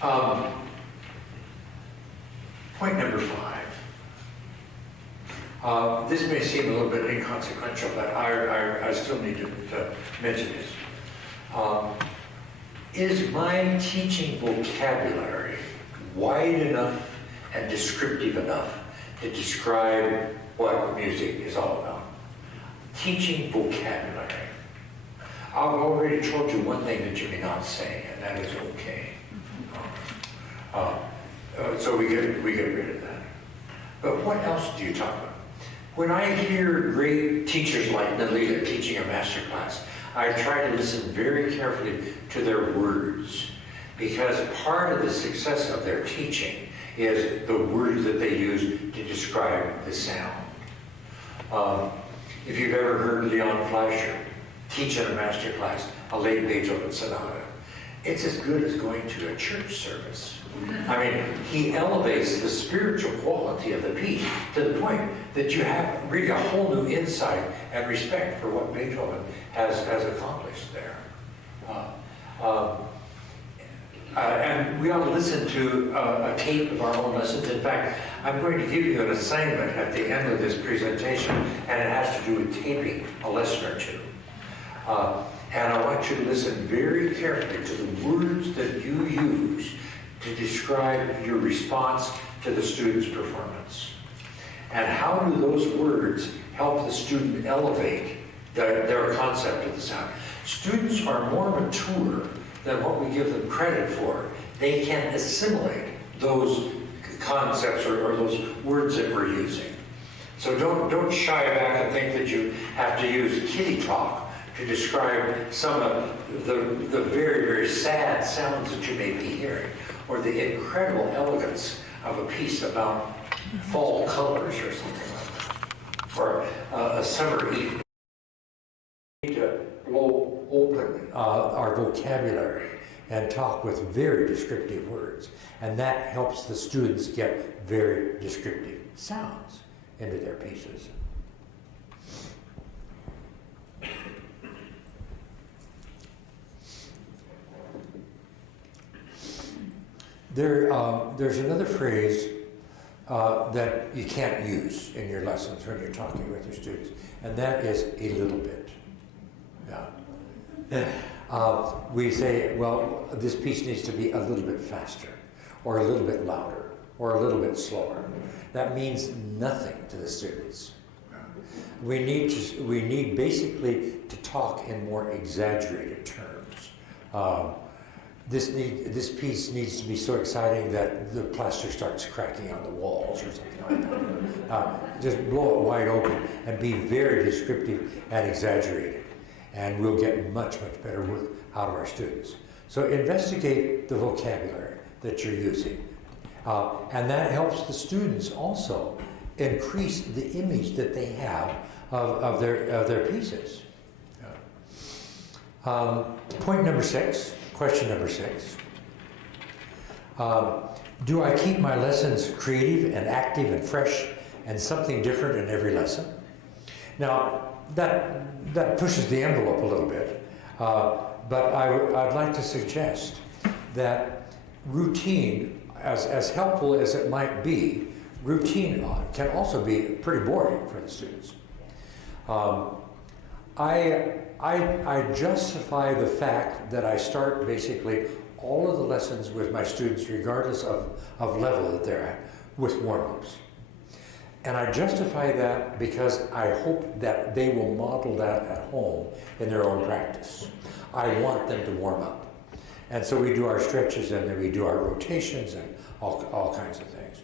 Point number 5. This may seem a little bit inconsequential, but I still need to mention this. Is my teaching vocabulary wide enough and descriptive enough to describe what music is all about? Teaching vocabulary. I've already told you one thing that you may not say, and that is okay. So we get rid of that. But what else do you talk about? When I hear great teachers like Nalita teaching a master class, I try to listen very carefully to their words, because part of the success of their teaching is the words that they use to describe the sound. If you've ever heard Leon Fleischer teach in a master class a late Beethoven sonata, it's as good as going to a church service. I mean, he elevates the spiritual quality of the piece to the point that you have really a whole new insight and respect for what Beethoven has accomplished there. And we ought to listen to a tape of our own lessons. In fact, I'm going to give you an assignment at the end of this presentation, and it has to do with taping a lesson or two. And I want you to listen very carefully to the words that you use to describe your response to the student's performance. And how do those words help the student elevate their concept of the sound? Students are more mature than what we give them credit for. They can assimilate those concepts or those words that we're using. So don't shy back and think that you have to use kitty talk to describe some of the very, very sad sounds that you may be hearing, or the incredible elegance of a piece about fall colors or something like that, or a summer evening. We need to blow open our vocabulary and talk with very descriptive words, and that helps the students get very descriptive sounds into their pieces. There's another phrase that you can't use in your lessons when you're talking with your students, and that is a little bit. Yeah. We say, well, this piece needs to be a little bit faster, or a little bit louder, or a little bit slower. That means nothing to the students. We need basically to talk in more exaggerated terms. This piece needs to be so exciting that the plaster starts cracking on the walls or something like that. Just blow it wide open and be very descriptive and exaggerated. And we'll get much, much better work out of our students. So investigate the vocabulary that you're using. And that helps the students also increase the image that they have of their pieces. Point number 6. Question number 6. Do I keep my lessons creative and active and fresh and something different in every lesson? Now, that pushes the envelope a little bit, but I'd like to suggest that routine, as helpful as it might be, routine can also be pretty boring for the students. I justify the fact that I start basically all of the lessons with my students, regardless of level that they're at, with warm-ups. And I justify that because I hope that they will model that at home in their own practice. I want them to warm up. And so we do our stretches, and then we do our rotations and all kinds of things.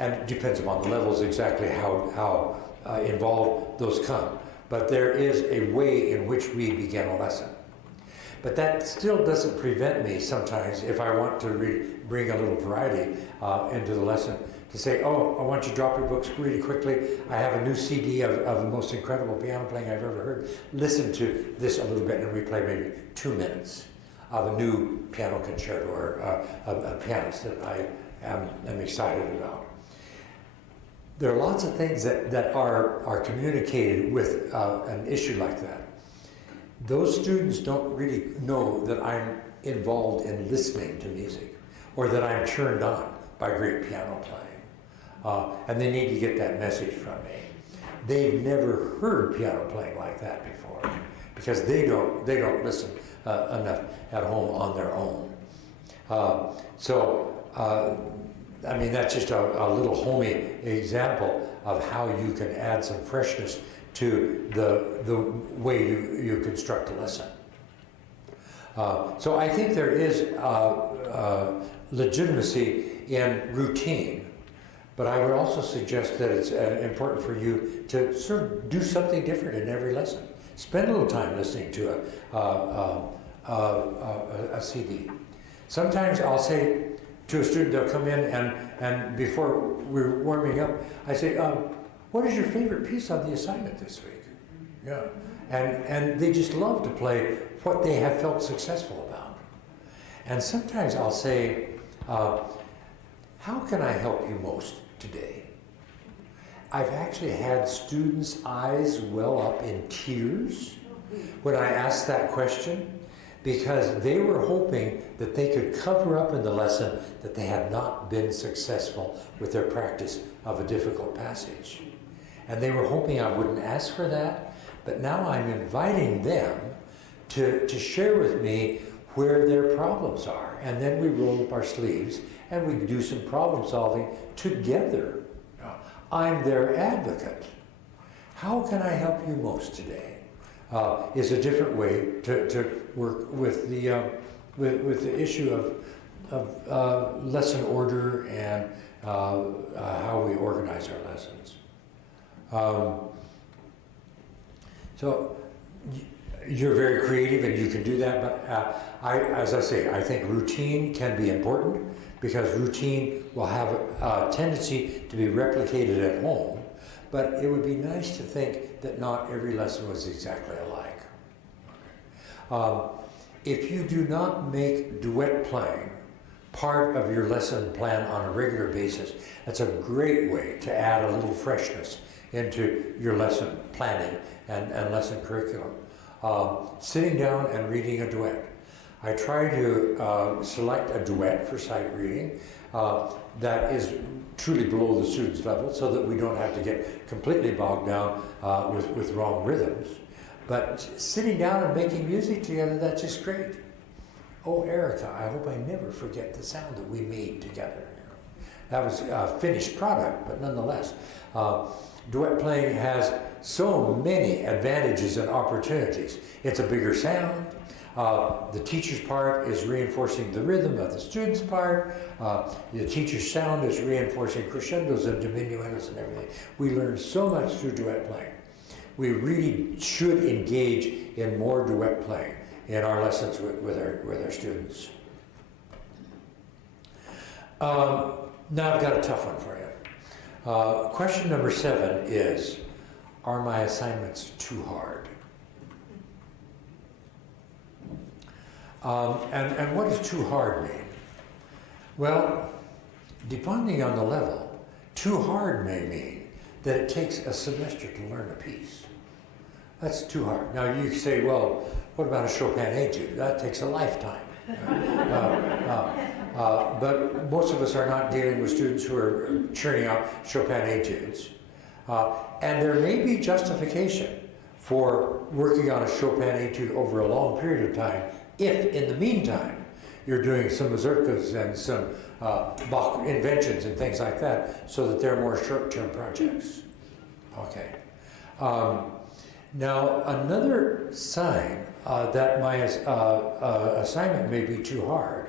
And it depends upon the levels exactly how involved those come. But there is a way in which we begin a lesson. But that still doesn't prevent me sometimes, if I want to bring a little variety into the lesson, to say, oh, I want you to drop your books really quickly. I have a new CD of the most incredible piano playing I've ever heard. Listen to this a little bit, and we play maybe 2 minutes of a new piano concerto or a pianist that I am excited about. There are lots of things that are communicated with an issue like that. Those students don't really know that I'm involved in listening to music, or that I'm turned on by great piano playing. And they need to get that message from me. They've never heard piano playing like that before, because they don't listen enough at home on their own. I mean, that's just a little homey example of how you can add some freshness to the way you construct a lesson. So I think there is legitimacy in routine, but I would also suggest that it's important for you to sort of do something different in every lesson. Spend a little time listening to a CD. Sometimes I'll say to a student, they'll come in and before we're warming up, I say, what is your favorite piece on the assignment this week? Yeah. And they just love to play what they have felt successful about. And sometimes I'll say, how can I help you most today? I've actually had students' eyes well up in tears when I asked that question, because they were hoping that they could cover up in the lesson that they had not been successful with their practice of a difficult passage. And they were hoping I wouldn't ask for that, but now I'm inviting them to share with me where their problems are. And then we roll up our sleeves and we do some problem solving together. I'm their advocate. How can I help you most today? Is a different way to work with the issue of lesson order and how we organize our lessons. So you're very creative and you can do that, but as I say, I think routine can be important, because routine will have a tendency to be replicated at home, but it would be nice to think that not every lesson was exactly alike. If you do not make duet playing part of your lesson plan on a regular basis, that's a great way to add a little freshness into your lesson planning and lesson curriculum. Sitting down and reading a duet. I try to select a duet for sight reading that is truly below the student's level, so that we don't have to get completely bogged down with wrong rhythms. But sitting down and making music together, that's just great. Oh, Erica, I hope I never forget the sound that we made together. That was a finished product, but nonetheless. Duet playing has so many advantages and opportunities. It's a bigger sound. The teacher's part is reinforcing the rhythm of the student's part. The teacher's sound is reinforcing crescendos and diminuendos and everything. We learn so much through duet playing. We really should engage in more duet playing in our lessons with our students. Now I've got a tough one for you. Question number 7 is, are my assignments too hard? And what does too hard mean? Well, depending on the level, too hard may mean that it takes a semester to learn a piece. That's too hard. Now you say, well, what about a Chopin etude? That takes a lifetime. But most of us are not dealing with students who are churning out Chopin etudes. And there may be justification for working on a Chopin etude over a long period of time if, in the meantime, you're doing some mazurkas and some Bach inventions and things like that, so that they're more short-term projects. Okay. Now, another sign that my assignment may be too hard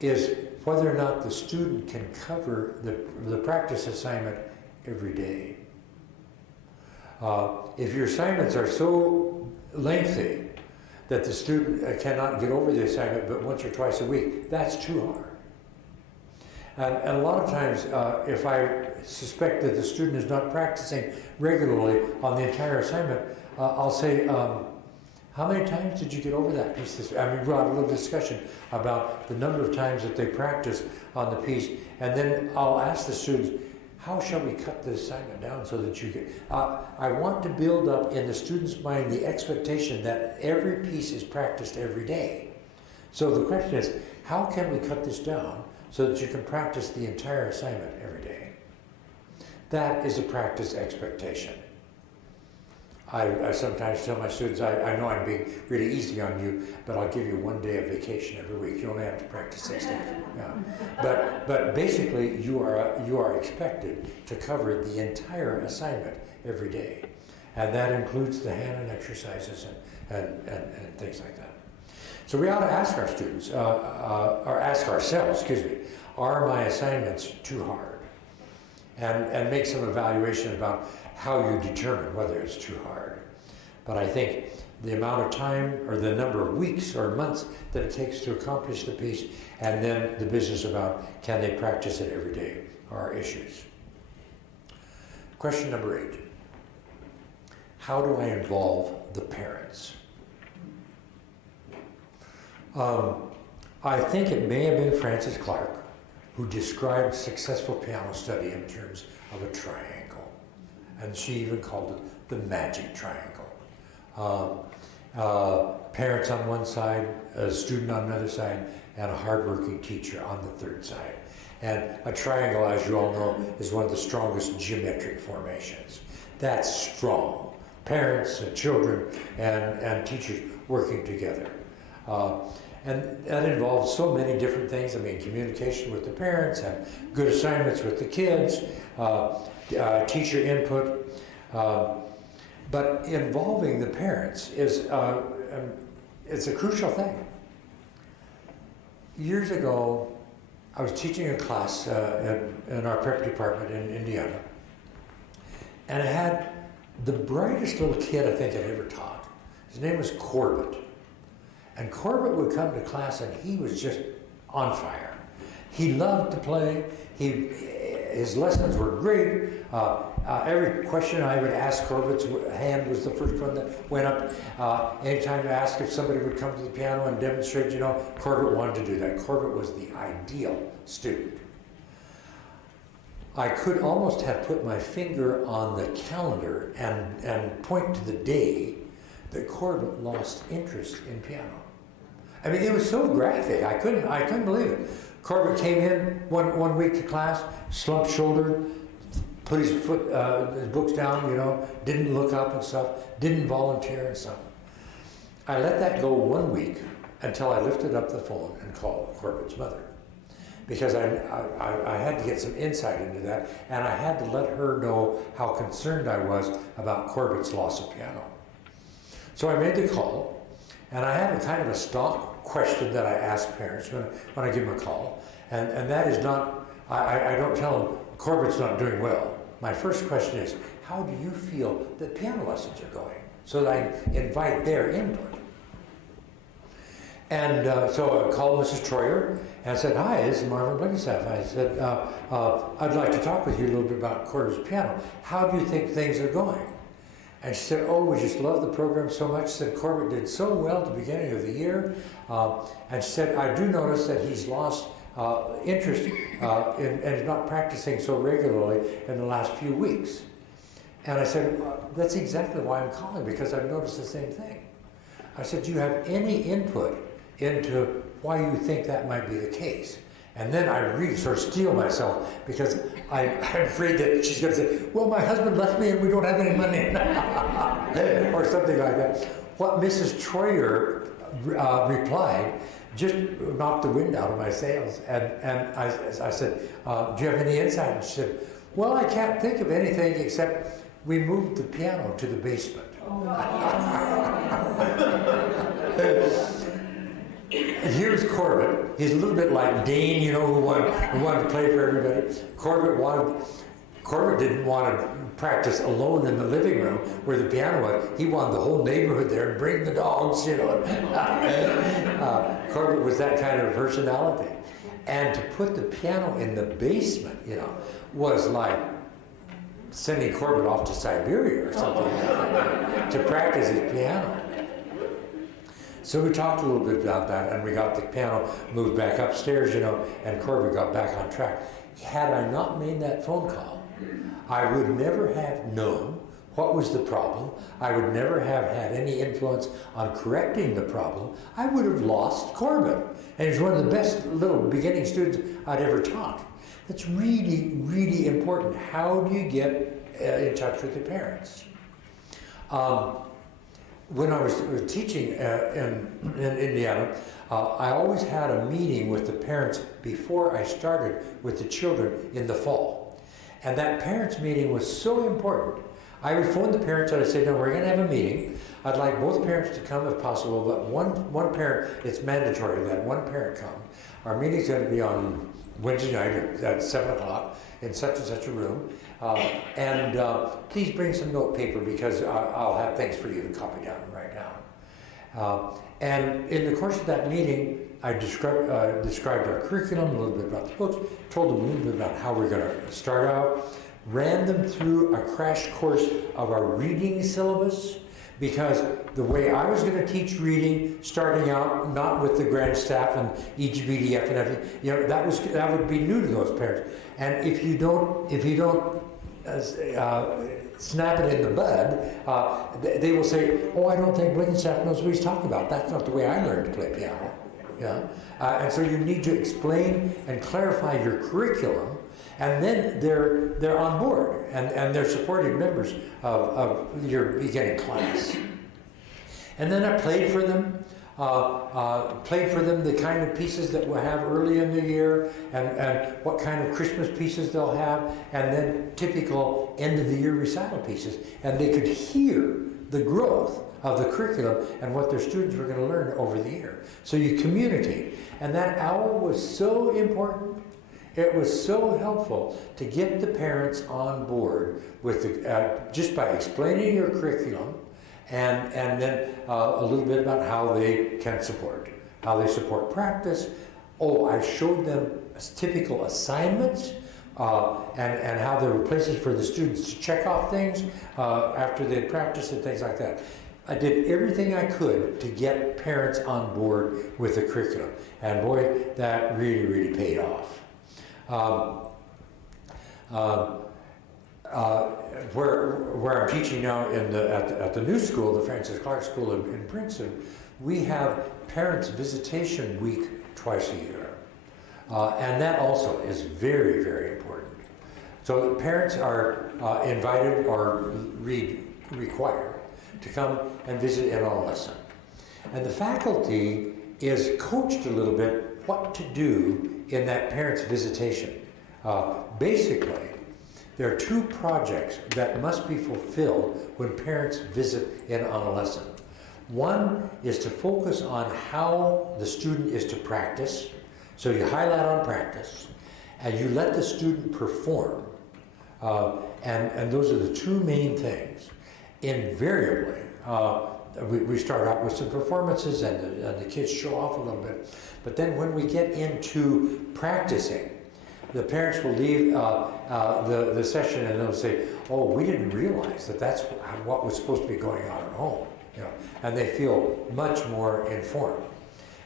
is whether or not the student can cover the practice assignment every day. If your assignments are so lengthy that the student cannot get over the assignment but once or twice a week, that's too hard. And a lot of times, if I suspect that the student is not practicing regularly on the entire assignment, I'll say, how many times did you get over that piece this week? I mean, we'll have a little discussion about the number of times that they practice on the piece, and then I'll ask the students, how shall we cut the assignment down so that you get... I want to build up in the student's mind the expectation that every piece is practiced every day, So the question is, how can we cut this down so that you can practice the entire assignment every day? That is a practice expectation. I sometimes tell my students, I know I'm being really easy on you, but I'll give you 1 day of vacation every week. You only have to practice 6 days. Yeah. But basically, you are expected to cover the entire assignment every day. And that includes the hand-on exercises and things like that. So we ought to ask our students, or ask ourselves, are my assignments too hard? And make some evaluation about how you determine whether it's too hard. But I think the amount of time or the number of weeks or months that it takes to accomplish the piece, and then the business about can they practice it every day are issues. Question number 8. How do I involve the parents? I think it may have been Frances Clark who described successful piano study in terms of a triangle. And she even called it the magic triangle. Parents on one side, a student on another side, and a hardworking teacher on the third side. And a triangle, as you all know, is one of the strongest geometric formations. That's strong. Parents and children and teachers working together. And that involves so many different things. I mean, communication with the parents and good assignments with the kids, teacher input. But involving the parents is it's a crucial thing. Years ago, I was teaching a class in our prep department in Indiana. And I had the brightest little kid I think I'd ever taught. His name was Corbett. And Corbett would come to class and he was just on fire. He loved to play. His lessons were great. Every question I would ask, Corbett's hand was the first one that went up. Anytime I asked if somebody would come to the piano and demonstrate, Corbett wanted to do that. Corbett was the ideal student. I could almost have put my finger on the calendar and point to the day that Corbett lost interest in piano. I mean, it was so graphic. I couldn't believe it. Corbett came in one week to class, slumped-shouldered, put his books down, didn't look up and stuff, didn't volunteer and stuff. I let that go 1 week until I lifted up the phone and called Corbett's mother, because I had to get some insight into that, and I had to let her know how concerned I was about Corbett's loss of piano. So I made the call, and I have a kind of a stock question that I ask parents when I give them a call, and that is not, I don't tell them, Corbett's not doing well. My first question is, how do you feel that piano lessons are going? So that I invite their input. And so I called Mrs. Troyer and I said, hi, this is Marvin Blickenstaff. I said, I'd like to talk with you a little bit about Corbett's piano. How do you think things are going? And she said, oh, we just love the program so much. She said, Corbett did so well at the beginning of the year. And she said, I do notice that he's lost interest and is not practicing so regularly in the last few weeks. And I said, well, that's exactly why I'm calling, because I've noticed the same thing. I said, do you have any input into why you think that might be the case? And then I really sort of steel myself, because I'm afraid that she's going to say, well, my husband left me and we don't have any money. Or something like that. What Mrs. Troyer replied just knocked the wind out of my sails. And I said, do you have any insight? And she said, well, I can't think of anything except we moved the piano to the basement. And here's Corbett. He's a little bit like Dane, who wanted to play for everybody. Corbett didn't want to practice alone in the living room where the piano was. He wanted the whole neighborhood there and bring the dogs, Corbett was that kind of personality. And to put the piano in the basement, was like sending Corbett off to Siberia or something to practice his piano. So we talked a little bit about that, and we got the piano moved back upstairs, and Corbett got back on track. Had I not made that phone call, I would never have known what was the problem. I would never have had any influence on correcting the problem. I would have lost Corbin. And he's one of the best little beginning students I'd ever taught. It's really, really important. How do you get in touch with the parents? When I was teaching in Indiana, I always had a meeting with the parents before I started with the children in the fall. And that parents' meeting was so important. I would phone the parents and I'd say, no, we're going to have a meeting. I'd like both parents to come if possible, but one parent, it's mandatory that one parent come. Our meeting's going to be on Wednesday night at 7 o'clock in such and such a room. Please bring some note paper because I'll have things for you to copy down right now. And in the course of that meeting, I described our curriculum, a little bit about the books, told them a little bit about how we're going to start out, ran them through a crash course of our reading syllabus, because the way I was going to teach reading, starting out not with the grand staff and EGBDF and everything, that would be new to those parents. And if you don't snap it in the bud, they will say, "Oh, I don't think Blickenstaff knows what he's talking about. That's not the way I learned to play piano." Yeah, and so you need to explain and clarify your curriculum. And then they're on board, and they're supporting members of your beginning class. And then I played for them the kind of pieces that we'll have early in the year, and what kind of Christmas pieces they'll have, and then typical end of the year recital pieces. And they could hear the growth of the curriculum and what their students were going to learn over the year. So you communicate. And that hour was so important. It was so helpful to get the parents on board with just by explaining your curriculum, and then a little bit about how they can support practice. Oh, I showed them typical assignments and how there were places for the students to check off things after they had practiced and things like that. I did everything I could to get parents on board with the curriculum, and boy, that really, really paid off. Where I'm teaching now at the new school, the Francis Clark School in Princeton, we have Parents Visitation Week twice a year. And that also is very, very important. So parents are invited or required to come and visit in on a lesson. And the faculty is coached a little bit what to do in that parent's visitation. Basically, there are two projects that must be fulfilled when parents visit in on a lesson. One is to focus on how the student is to practice. So you highlight on practice, and you let the student perform. And those are the two main things. Invariably, we start out with some performances, and the kids show off a little bit. But then when we get into practicing, the parents will leave the session and they'll say, "Oh, we didn't realize that that's what was supposed to be going on at home." And they feel much more informed.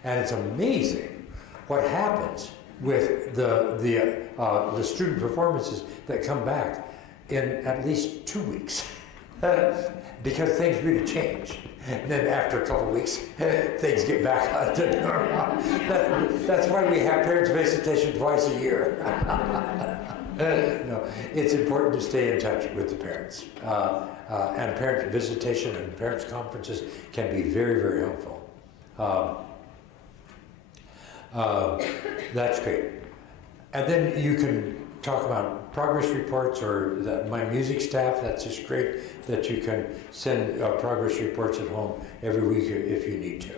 And it's amazing what happens with the student performances that come back in at least 2 weeks. Because things really change. And then after a couple of weeks, things get back to normal. That's why we have parents' visitation twice a year. No, it's important to stay in touch with the parents. And parent visitation and parents' conferences can be very, very helpful. That's great. And then you can talk about progress reports, or my music staff, that's just great that you can send progress reports at home every week if you need to.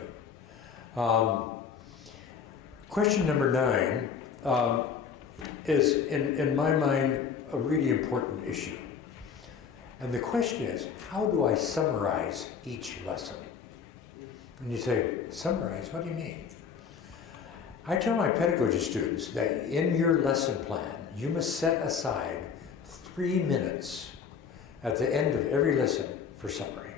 Question number 9 is, in my mind, a really important issue. And the question is, how do I summarize each lesson? And you say, summarize? What do you mean? I tell my pedagogy students that in your lesson plan, you must set aside 3 minutes at the end of every lesson for summary.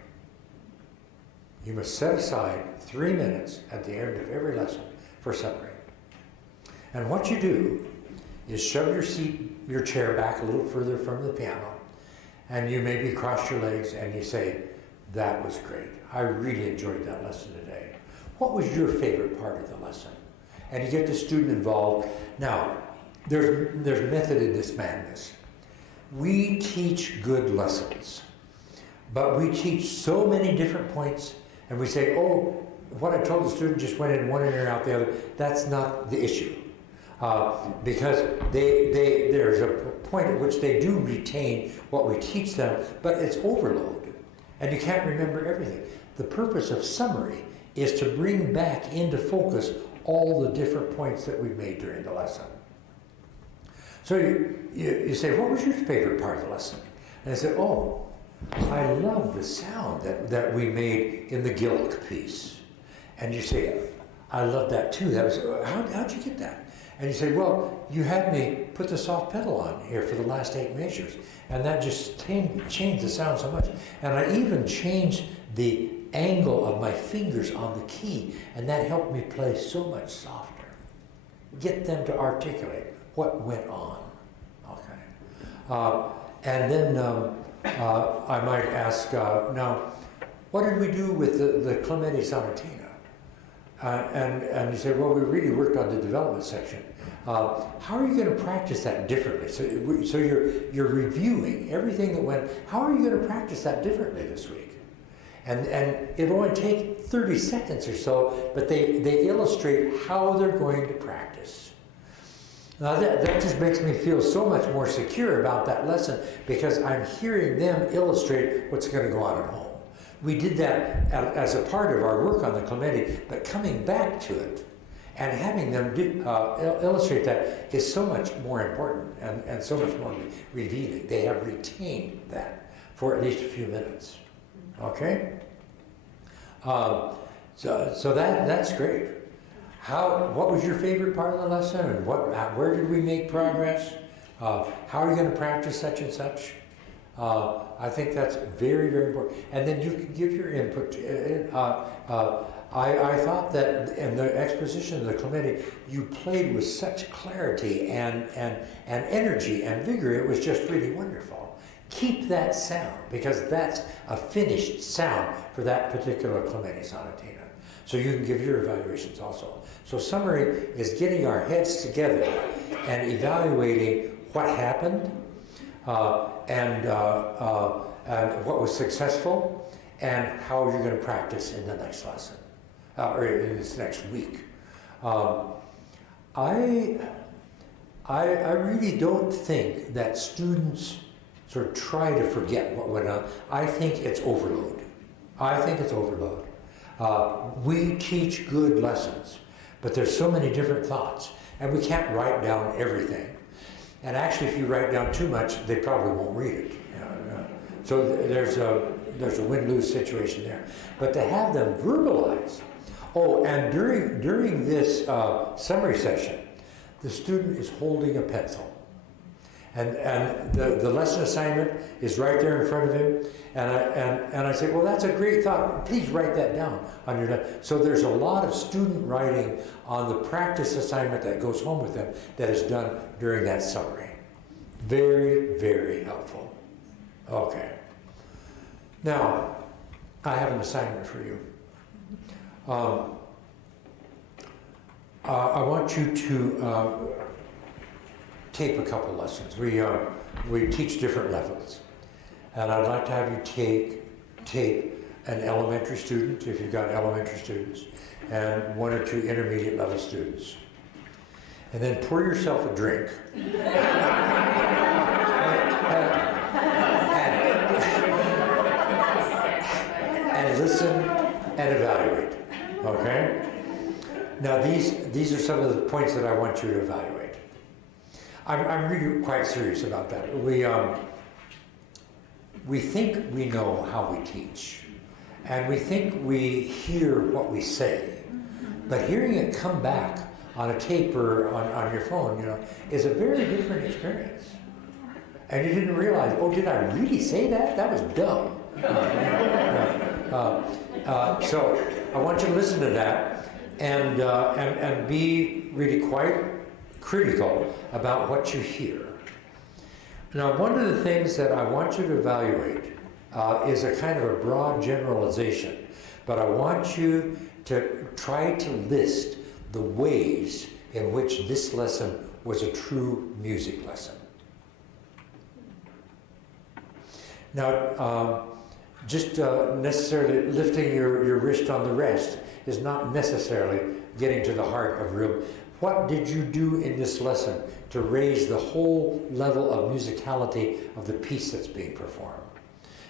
You must set aside 3 minutes at the end of every lesson for summary. And what you do is shove your chair back a little further from the piano, and you maybe cross your legs and you say, that was great. I really enjoyed that lesson today. What was your favorite part of the lesson? And you get the student involved. Now, there's method in this madness. We teach good lessons, but we teach so many different points, and we say, oh, what I told the student just went in one ear and out the other. That's not the issue. Because there's a point at which they do retain what we teach them, but it's overload, and you can't remember everything. The purpose of summary is to bring back into focus all the different points that we made during the lesson. So you say, what was your favorite part of the lesson? And I said, oh, I love the sound that we made in the Gillick piece. And you say, I love that too. That was, how'd you get that? And you say, well, you had me put the soft pedal on here for the last 8 measures. And that just changed the sound so much. And I even changed the angle of my fingers on the key. And that helped me play so much softer. Get them to articulate what went on. Okay. And then I might ask, now, what did we do with the Clementi Sonatina? And you say, well, we really worked on the development section. How are you going to practice that differently? So you're reviewing everything that went. How are you going to practice that differently this week? And it'll only take 30 seconds or so, but they illustrate how they're going to practice. Now that just makes me feel so much more secure about that lesson, because I'm hearing them illustrate what's going to go on at home. We did that as a part of our work on the Clementi, but coming back to it and having them illustrate that is so much more important and so much more revealing. They have retained that for at least a few minutes. Okay? So that's great. What was your favorite part of the lesson, and where did we make progress? How are you going to practice such and such? I think that's very, very important. And then you can give your input. I thought that in the exposition of the Clementi, you played with such clarity and energy and vigor. It was just really wonderful. Keep that sound, because that's a finished sound for that particular Clementi Sonatina. So you can give your evaluations also. So summary is getting our heads together and evaluating what happened, and what was successful, and how you're going to practice in the next lesson, or in this next week. I really don't think that students sort of try to forget what went on. I think it's overload. We teach good lessons, but there's so many different thoughts, and we can't write down everything. And actually, if you write down too much, they probably won't read it. So there's a win-lose situation there. But to have them verbalize. Oh, and during this summary session, the student is holding a pencil. And the lesson assignment is right there in front of him. And I say, well, that's a great thought. Please write that down on your note. So there's a lot of student writing on the practice assignment that goes home with them that is done during that summary. Very, very helpful. Okay. Now, I have an assignment for you. I want you to tape a couple lessons. We teach different levels. And I'd like to have you tape an elementary student, if you've got elementary students, and 1 or 2 intermediate level students. And then pour yourself a drink. and listen and evaluate. Okay? Now these are some of the points that I want you to evaluate. I'm really quite serious about that. We think we know how we teach, and we think we hear what we say, but hearing it come back on a tape or on your phone, is a very different experience. And you didn't realize, oh, did I really say that? That was dumb. So I want you to listen to that and be really quite critical about what you hear. Now, one of the things that I want you to evaluate is a kind of a broad generalization, but I want you to try to list the ways in which this lesson was a true music lesson. Now, just necessarily lifting your wrist on the rest is not necessarily getting to the heart of real. What did you do in this lesson to raise the whole level of musicality of the piece that's being performed?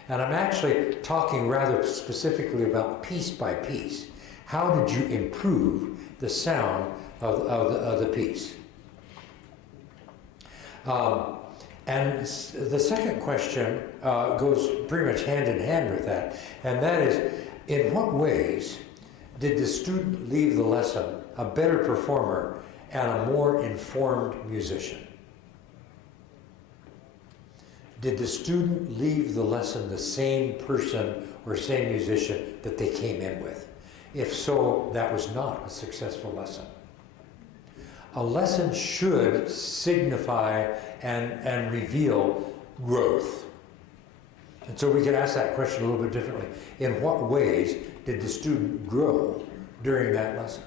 And I'm actually talking rather specifically about piece by piece. How did you improve the sound of the piece? And the second question goes pretty much hand in hand with that, and that is, in what ways did the student leave the lesson a better performer and a more informed musician? Did the student leave the lesson the same person or same musician that they came in with? If so, that was not a successful lesson. A lesson should signify and reveal growth. And so we could ask that question a little bit differently. In what ways did the student grow during that lesson?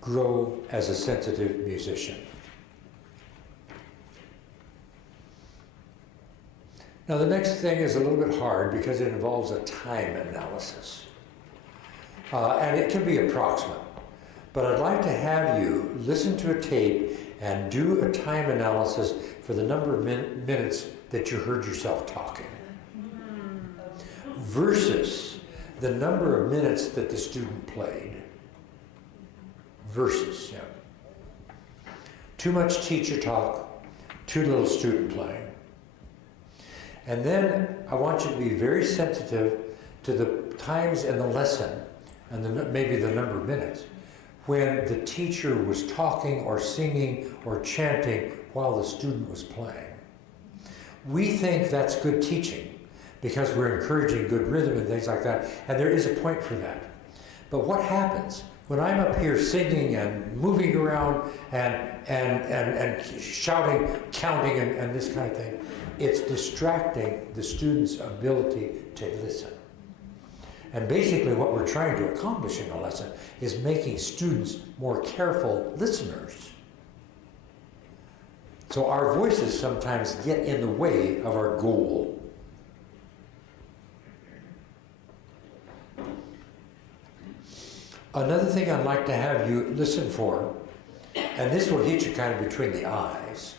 Grow as a sensitive musician. Now the next thing is a little bit hard because it involves a time analysis. And it can be approximate. But I'd like to have you listen to a tape and do a time analysis for the number of minutes that you heard yourself talking versus the number of minutes that the student played. Versus, yeah. Too much teacher talk, too little student playing. And then I want you to be very sensitive to the times in the lesson and maybe the number of minutes when the teacher was talking or singing or chanting while the student was playing. We think that's good teaching because we're encouraging good rhythm and things like that, and there is a point for that. But what happens when I'm up here singing and moving around and shouting, counting, and this kind of thing? It's distracting the student's ability to listen. And basically what we're trying to accomplish in a lesson is making students more careful listeners. So our voices sometimes get in the way of our goal. Another thing I'd like to have you listen for, and this will hit you kind of between the eyes,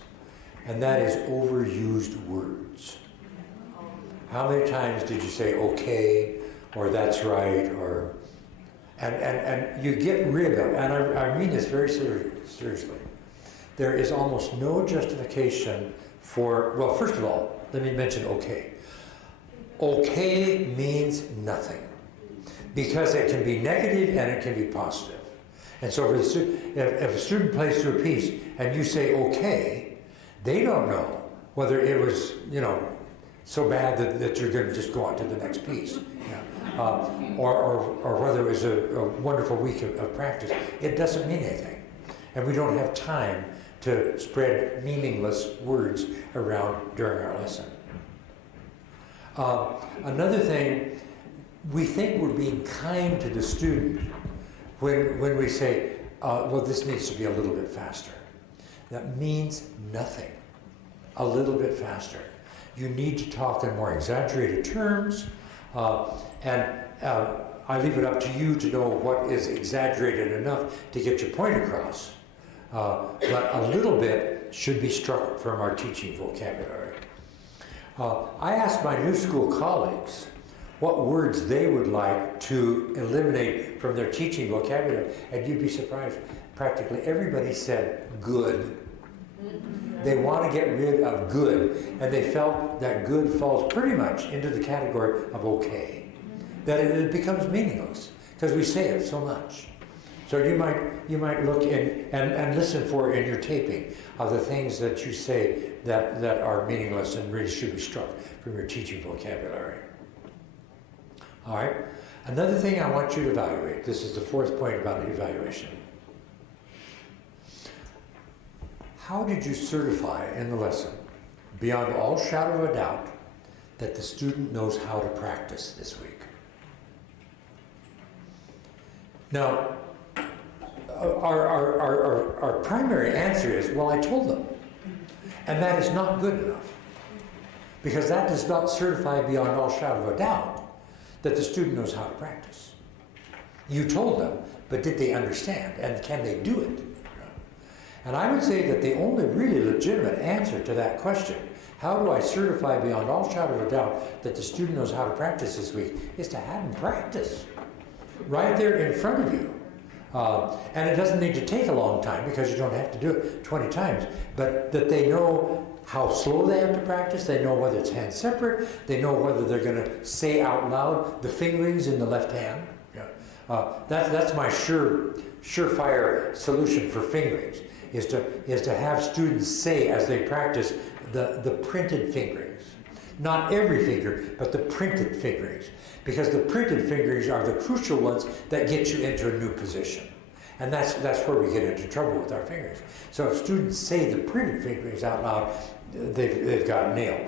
and that is overused words. How many times did you say okay, or that's right, or, and you get rid of, and I mean this very seriously, there is almost no justification for, well, first of all, let me mention okay. Okay means nothing, because it can be negative and it can be positive. And so if a student plays through a piece and you say okay, they don't know whether it was, so bad that you're going to just go on to the next piece. Or whether it was a wonderful week of practice. It doesn't mean anything. And we don't have time to spread meaningless words around during our lesson. Another thing, we think we're being kind to the student when we say, well, this needs to be a little bit faster. That means nothing. A little bit faster. You need to talk in more exaggerated terms, and I leave it up to you to know what is exaggerated enough to get your point across. But a little bit should be struck from our teaching vocabulary. I asked my new school colleagues what words they would like to eliminate from their teaching vocabulary, and you'd be surprised. Practically everybody said good. They want to get rid of good, and they felt that good falls pretty much into the category of okay. That it becomes meaningless because we say it so much. So you might look in and listen for in your taping of the things that you say that are meaningless and really should be struck from your teaching vocabulary. All right. Another thing I want you to evaluate. This is the fourth point about the evaluation. how did you certify in the lesson, beyond all shadow of a doubt, that the student knows how to practice this week? Now, our primary answer is, well, I told them. And that is not good enough. Because that does not certify beyond all shadow of a doubt that the student knows how to practice. You told them, but did they understand? And can they do it? And I would say that the only really legitimate answer to that question, how do I certify beyond all shadow of a doubt that the student knows how to practice this week, is to have them practice right there in front of you. And it doesn't need to take a long time because you don't have to do it 20 times, but that they know how slow they have to practice, they know whether it's hand separate, they know whether they're going to say out loud the fingerings in the left hand. That's my surefire solution for fingerings, is to have students say as they practice the printed fingerings. Not every finger, but the printed fingerings. Because the printed fingerings are the crucial ones that get you into a new position. And that's where we get into trouble with our fingerings. So if students say the printed fingerings out loud, they've got it nailed.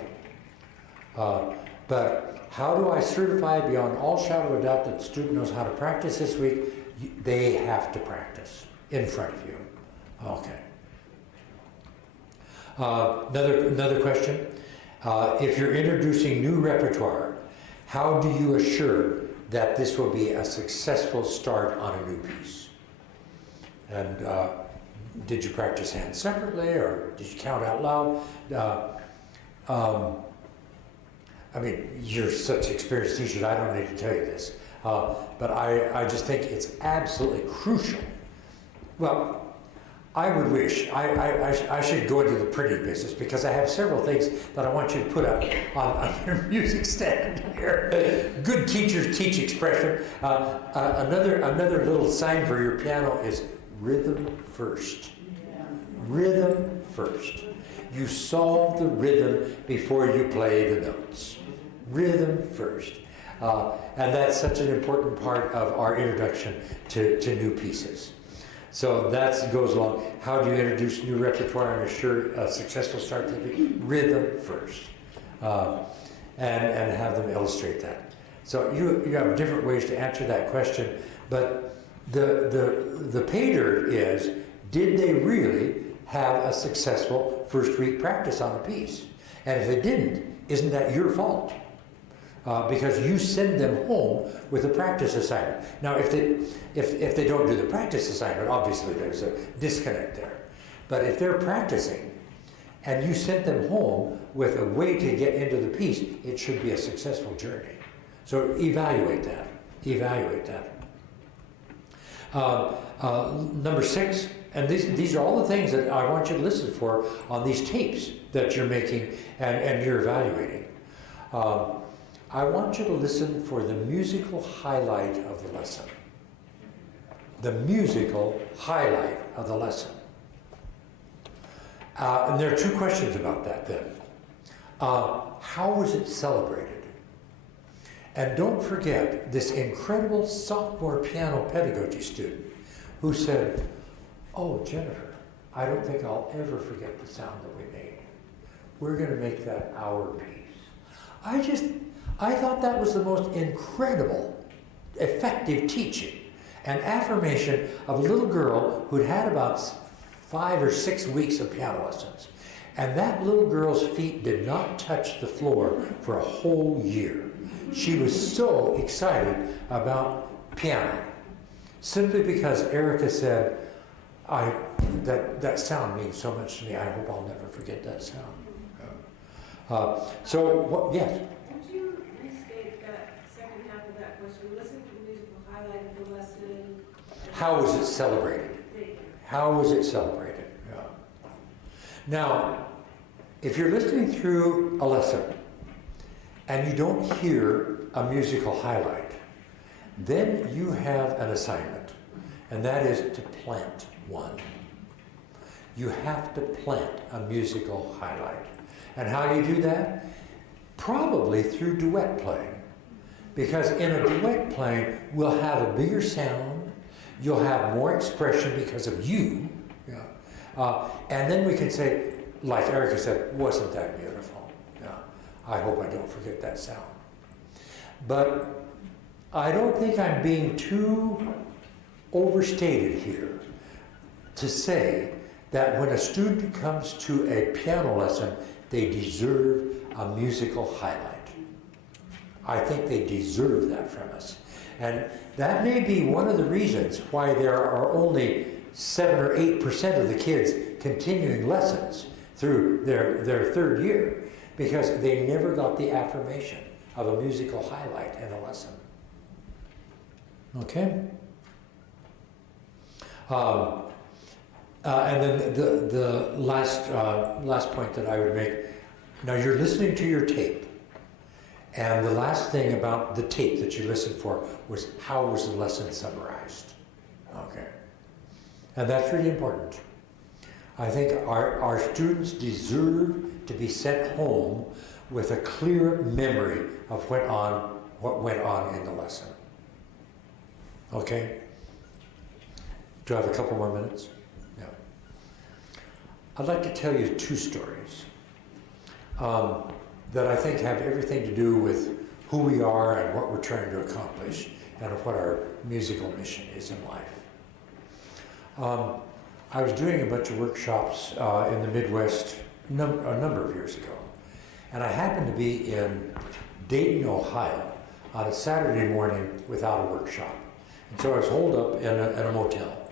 But how do I certify beyond all shadow of a doubt that the student knows how to practice this week? They have to practice in front of you. Okay. Another question. If you're introducing new repertoire, how do you assure that this will be a successful start on a new piece? And did you practice hands separately, or did you count out loud? I mean, you're such experienced teachers, I don't need to tell you this. But I just think it's absolutely crucial. Well, I would wish, I should go into the printing business, because I have several things that I want you to put up on your music stand here. Good teachers teach expression. Another little sign for your piano is rhythm first. Rhythm first. You solve the rhythm before you play the notes. Rhythm first. And that's such an important part of our introduction to new pieces. So that goes along. How do you introduce new repertoire and assure a successful start to the rhythm first? And have them illustrate that. So you have different ways to answer that question, but the pay dirt is, did they really have a successful first week practice on a piece? And if they didn't, isn't that your fault? Because you send them home with a practice assignment. Now, if they don't do the practice assignment, obviously there's a disconnect there. But if they're practicing and you sent them home with a way to get into the piece, it should be a successful journey. So evaluate that. Evaluate that. Number 6, and these are all the things that I want you to listen for on these tapes that you're making and you're evaluating. I want you to listen for the musical highlight of the lesson. The musical highlight of the lesson. And there are 2 questions about that then. How was it celebrated? And don't forget this incredible sophomore piano pedagogy student who said, "Oh, Jennifer, I don't think I'll ever forget the sound that we made. We're going to make that our piece." I thought that was the most incredible, effective teaching and affirmation of a little girl who'd had about 5 or 6 weeks of piano lessons. And that little girl's feet did not touch the floor for a whole year. She was so excited about piano, simply because Erica said, that sound means so much to me. I hope I'll never forget that sound. Yes? Would you restate that second half of that question? Listen to the musical highlight of the lesson. How was it celebrated? How was it celebrated? Yeah. Now, if you're listening through a lesson and you don't hear a musical highlight, then you have an assignment, and that is to plant one. You have to plant a musical highlight. And how do you do that? Probably through duet playing. Because in a duet playing, we'll have a bigger sound, you'll have more expression because of you, And then we can say, like Erica said, wasn't that beautiful? Yeah. I hope I don't forget that sound. But I don't think I'm being too overstated here to say that when a student comes to a piano lesson, they deserve a musical highlight. I think they deserve that from us. And that may be one of the reasons why there are only 7 or 8% of the kids continuing lessons through their third year, because they never got the affirmation of a musical highlight in a lesson. Okay? And then the last point that I would make, now you're listening to your tape, and the last thing about the tape that you listened for was how was the lesson summarized. Okay. And that's really important. I think our students deserve to be sent home with a clear memory of what went on in the lesson. Okay? Do I have a couple more minutes? Yeah. I'd like to tell you 2 stories that I think have everything to do with who we are and what we're trying to accomplish and what our musical mission is in life. I was doing a bunch of workshops in the Midwest a number of years ago, and I happened to be in Dayton, Ohio on a Saturday morning without a workshop. And so I was holed up in a motel,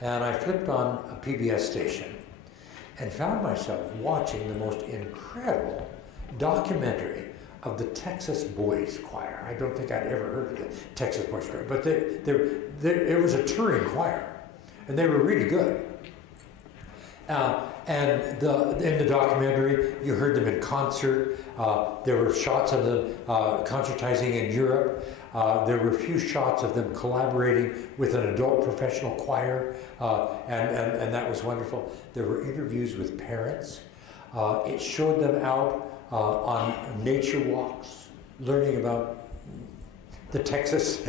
and I flipped on a PBS station and found myself watching the most incredible documentary of the Texas Boys Choir. I don't think I'd ever heard of the Texas Boys Choir, but it was a touring choir, and they were really good. And in the documentary, you heard them in concert. There were shots of them concertizing in Europe. There were a few shots of them collaborating with an adult professional choir, and that was wonderful. There were interviews with parents. It showed them out on nature walks, learning about the Texas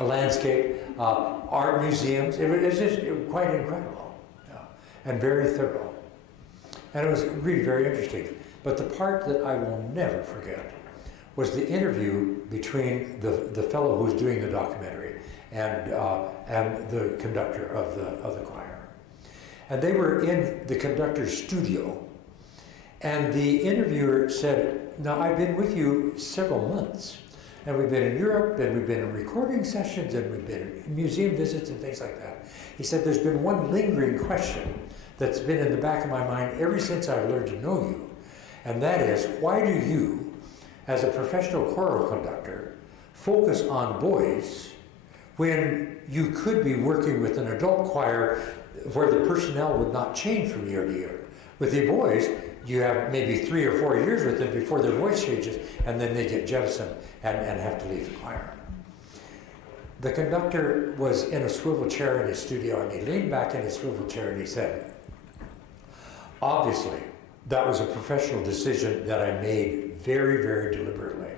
landscape, art museums. It was just quite incredible, and very thorough. And it was really very interesting. But the part that I will never forget was the interview between the fellow who was doing the documentary and the conductor of the choir. And they were in the conductor's studio, and the interviewer said, "Now, I've been with you several months, and we've been in Europe, and we've been in recording sessions, and we've been in museum visits and things like that." He said, "There's been one lingering question that's been in the back of my mind ever since I've learned to know you, and that is, why do you, as a professional choral conductor, focus on boys when you could be working with an adult choir where the personnel would not change from year to year? With the boys, you have maybe 3 or 4 years with them before their voice changes, and then they get jettisoned and have to leave the choir." The conductor was in a swivel chair in his studio, and he leaned back in his swivel chair and he said, "Obviously, that was a professional decision that I made very, very deliberately."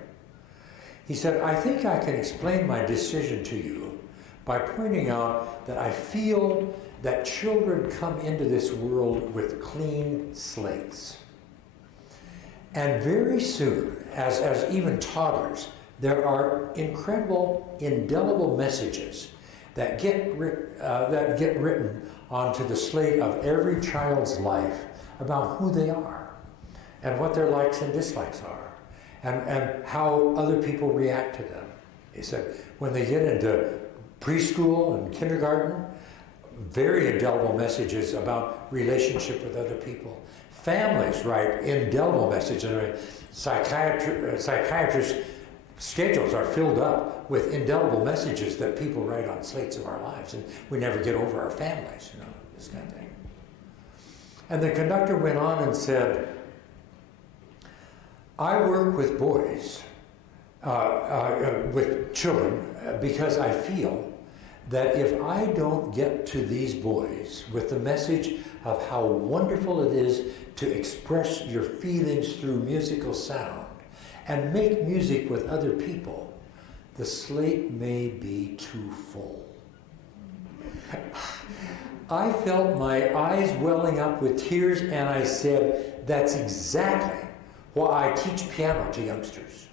He said, "I think I can explain my decision to you by pointing out that I feel that children come into this world with clean slates. And very soon, as even toddlers, there are incredible, indelible messages that get written onto the slate of every child's life about who they are and what their likes and dislikes are and how other people react to them." He said, when they get into preschool and kindergarten, very indelible messages about relationship with other people. Families write indelible messages. I mean, psychiatrists' schedules are filled up with indelible messages that people write on slates of our lives, and we never get over our families, this kind of thing. And the conductor went on and said, "I work with boys, with children, because I feel that if I don't get to these boys with the message of how wonderful it is to express your feelings through musical sound and make music with other people, the slate may be too full." I felt my eyes welling up with tears, and I said, that's exactly why I teach piano to youngsters.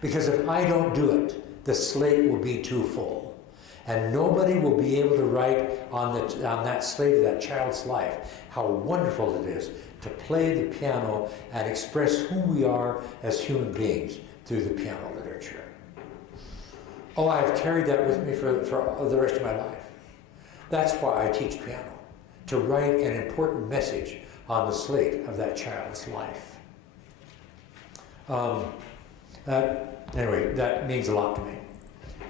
Because if I don't do it, the slate will be too full. And nobody will be able to write on that slate of that child's life how wonderful it is to play the piano and express who we are as human beings through the piano literature. Oh, I've carried that with me for the rest of my life. That's why I teach piano, to write an important message on the slate of that child's life. Anyway, that means a lot to me.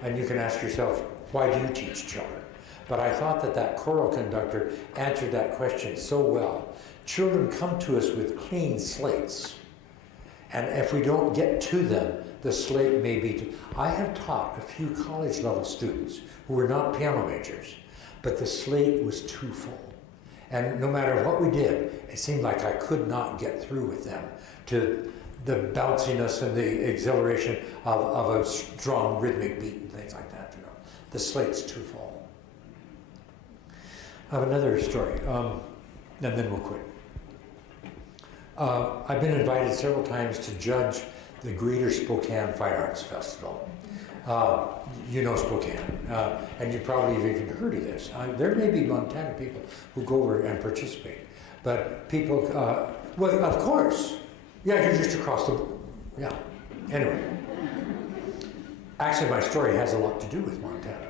And you can ask yourself, why do you teach children? But I thought that choral conductor answered that question so well. Children come to us with clean slates. And if we don't get to them, the slate may be I have taught a few college-level students who were not piano majors, but the slate was too full. And no matter what we did, it seemed like I could not get through with them to the bounciness and the exhilaration of a strong rhythmic beat and things like that. You know, the slate's too full. I have another story, and then we'll quit. I've been invited several times to judge the Greater Spokane Fine Arts Festival. You know Spokane, and you probably have even heard of this. There may be Montana people who go over and participate, but people, well, of course, yeah, you're just across the, yeah. Anyway, actually my story has a lot to do with Montana.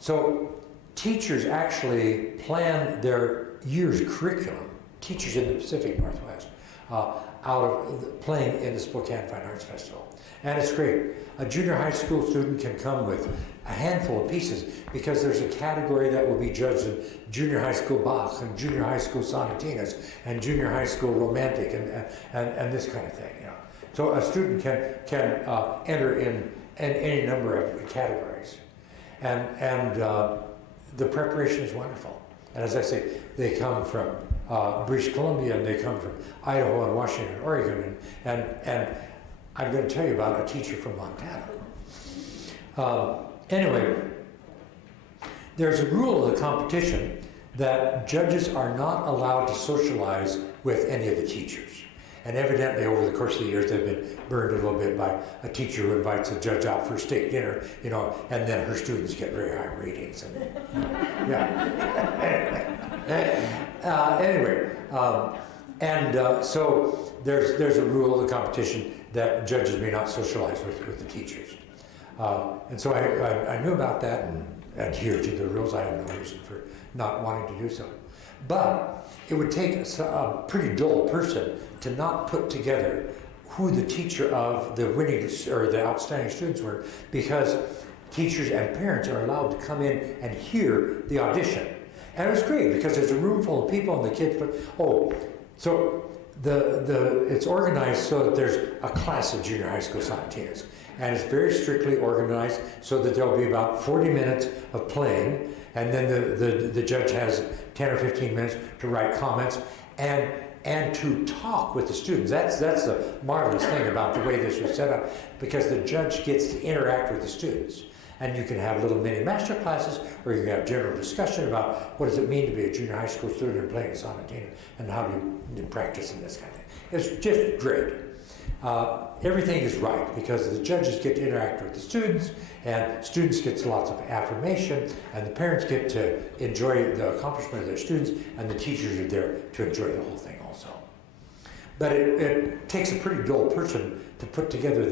So teachers actually plan their year's curriculum, teachers in the Pacific Northwest, out of playing in the Spokane Fine Arts Festival. And it's great. A junior high school student can come with a handful of pieces because there's a category that will be judged in junior high school Bach and junior high school sonatinas and junior high school romantic and this kind of thing. You know. So a student can enter in any number of categories. And the preparation is wonderful. And as I say, they come from British Columbia, and they come from Idaho and Washington and Oregon, and I'm going to tell you about a teacher from Montana. Anyway, there's a rule of the competition that judges are not allowed to socialize with any of the teachers. And evidently, over the course of the years, they've been burned a little bit by a teacher who invites a judge out for a steak dinner, you know, and then her students get very high ratings. And, so there's a rule of the competition that judges may not socialize with the teachers. And so I knew about that and adhered to the rules. I have no reason for not wanting to do so. But it would take a pretty dull person to not put together who the teacher of the winning or the outstanding students were, because teachers and parents are allowed to come in and hear the audition. And it was great because there's a room full of people and the kids, so it's organized so that there's a class of junior high school sonatinas. And it's very strictly organized so that there'll be about 40 minutes of playing, and then the judge has 10 or 15 minutes to write comments and to talk with the students. That's the marvelous thing about the way this was set up, because the judge gets to interact with the students. And you can have little mini master classes, or you can have general discussion about what does it mean to be a junior high school student and playing a sonatina, and how do you practice and this kind of thing. It's just great. Everything is right because the judges get to interact with the students, and students get lots of affirmation, and the parents get to enjoy the accomplishment of their students, and the teachers are there to enjoy the whole thing also. But it takes a pretty dull person to put together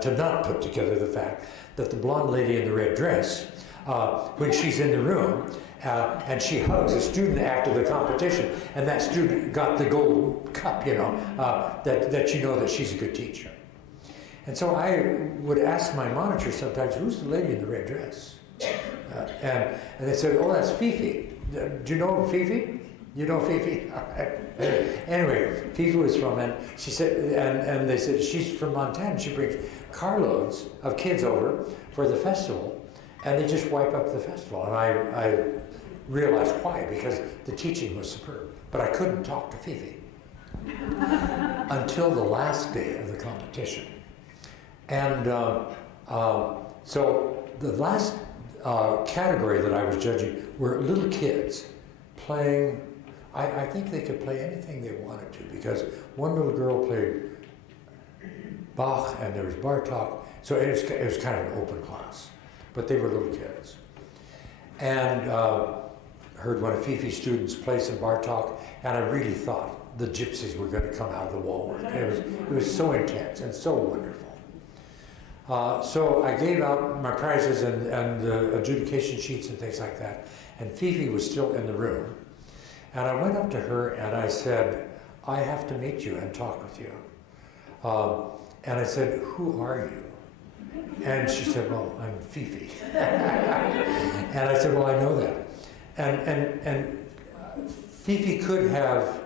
to not put together the fact that the blonde lady in the red dress, when she's in the room, and she hugs a student after the competition, and that student got the gold cup, you know, that you know that she's a good teacher. And so I would ask my monitor sometimes, who's the lady in the red dress? And they said, oh, that's Fifi. Do you know Fifi? You know Fifi? Anyway, Fifi was from, and she said, and they said, she's from Montana. She brings carloads of kids over for the festival, and they just wipe up the festival. And I realized why, because the teaching was superb. But I couldn't talk to Fifi until the last day of the competition. And so the last category that I was judging were little kids playing. I think they could play anything they wanted to, because one little girl played Bach and there was Bartok, so it was kind of an open class, but they were little kids. And heard one of Fifi's students play some Bartok, and I really thought the gypsies were going to come out of the woodwork. It was so intense and so wonderful. So I gave out my prizes and the adjudication sheets and things like that, and Fifi was still in the room. And I went up to her and I said, I have to meet you and talk with you. And I said, who are you? And she said, well, I'm Fifi. And I said, well, I know that. And Fifi could have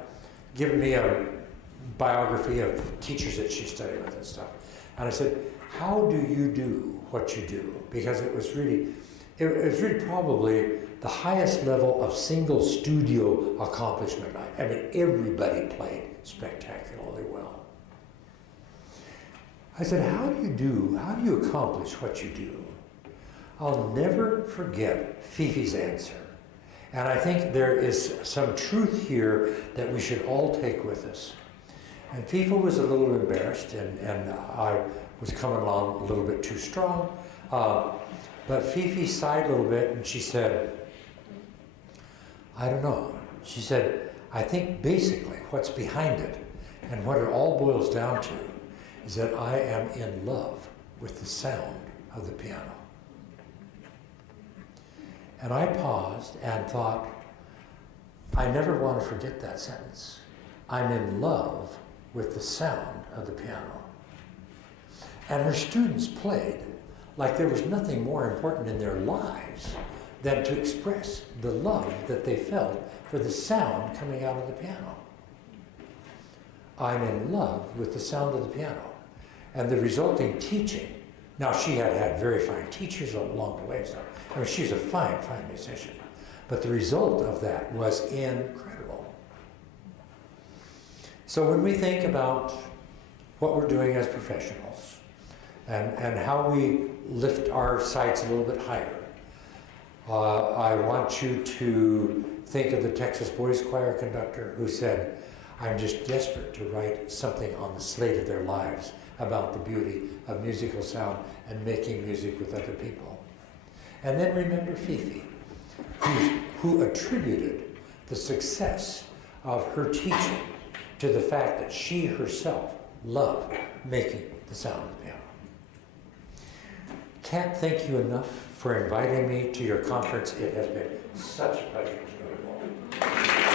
given me a biography of teachers that she studied with and stuff. And I said, how do you do what you do? Because it was really probably the highest level of single studio accomplishment. I mean, everybody played spectacularly well. I said, how do you accomplish what you do? I'll never forget Fifi's answer. And I think there is some truth here that we should all take with us. And Fifi was a little embarrassed, and I was coming along a little bit too strong. But Fifi sighed a little bit and she said, I don't know. She said, I think basically what's behind it and what it all boils down to is that I am in love with the sound of the piano. And I paused and thought, I never want to forget that sentence. I'm in love with the sound of the piano. And her students played like there was nothing more important in their lives than to express the love that they felt for the sound coming out of the piano. I'm in love with the sound of the piano. And the resulting teaching, now she had very fine teachers along the way and stuff. I mean, she's a fine musician. But the result of that was incredible. So when we think about what we're doing as professionals, and how we lift our sights a little bit higher. I want you to think of the Texas Boys Choir conductor who said, I'm just desperate to write something on the slate of their lives about the beauty of musical sound and making music with other people. And then remember Fifi, who attributed the success of her teaching to the fact that she herself loved making the sound of the piano. Can't thank you enough for inviting me to your conference. It has been such a pleasure to know you all.